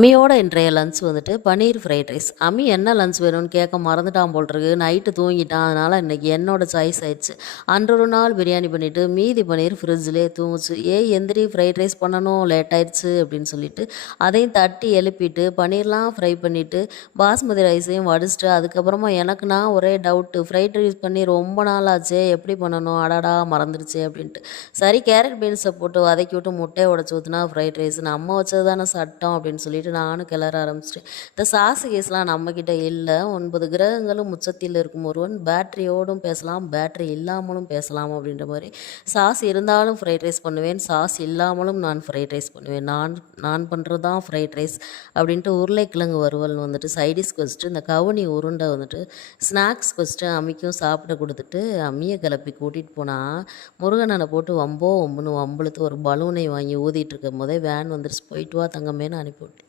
அம்மியோட இன்றைய லஞ்ச் வந்துட்டு பன்னீர் fried rice. அம்மி என்ன லஞ்ச் வேணும்னு கேட்க மறந்துட்டான் போல் இருக்கு. நைட்டு தூங்கிட்டான். அதனால் இன்றைக்கி என்னோட சாய்ஸ் ஆயிடுச்சு. அன்றொரு நாள் பிரியாணி பண்ணிவிட்டு மீதி பன்னீர் ஃப்ரிட்ஜ்லேயே தூங்குச்சு. எந்திரி ஃப்ரைட் ரைஸ் பண்ணணும், லேட் ஆயிடுச்சு அப்படின்னு சொல்லிட்டு அதையும் தட்டி எழுப்பிட்டு பன்னீர்லாம் ஃப்ரை பண்ணிவிட்டு பாஸ்மதி ரைஸையும் வடிச்சிட்டு அதுக்கப்புறமா எனக்கு நான் ஒரே டவுட்டு, ஃப்ரைட் ரைஸ் பண்ணி ரொம்ப நாள் ஆச்சே, எப்படி பண்ணணும், அடாடா மறந்துடுச்சு அப்படின்ட்டு. சரி, கேரட் பீன்ஸை போட்டு வதக்கி விட்டு முட்டையை உடச்சி ஊற்றினா ஃப்ரைட் ரைஸ் நம்ம வச்சது தானே சட்டம் அப்படின்னு சொல்லிட்டு நானும் கிளற ஆரம்பிச்சிட்டேன். இந்த சாசு கேஸ்லாம் நம்மக்கிட்ட இல்லை. 9 கிரகங்களும் உச்சத்தில் இருக்கும் ஒருவன் பேட்டரியோடும் பேசலாம், பேட்டரி இல்லாமலும் பேசலாம் அப்படின்ற மாதிரி. சாஸ் இருந்தாலும் ஃப்ரைட் ரைஸ் பண்ணுவேன், சாஸ் இல்லாமலும் நான் ஃப்ரைட் ரைஸ் பண்ணுவேன். நான் நான் பண்ணுறது தான் ஃப்ரைட் ரைஸ் அப்படின்ட்டு உருளைக்கிழங்கு வறுவல் வந்துட்டு சைடிஷ்க்கு வச்சுட்டு இந்த கவுனி உருண்டை வந்துட்டு ஸ்நாக்ஸ்க்கு வச்சுட்டு அம்மிக்கும் சாப்பிட கொடுத்துட்டு அம்மியை கிளப்பி கூட்டிகிட்டு போனால் முருகனனை போட்டு வம்புன்னு வம்புழுத்து ஒரு பலூனை வாங்கி ஊதிட்டு இருக்கும் போதே வேன் வந்துருச்சு. போயிட்டு வா தங்கமேன்னு அனுப்பிவிட்டேன்.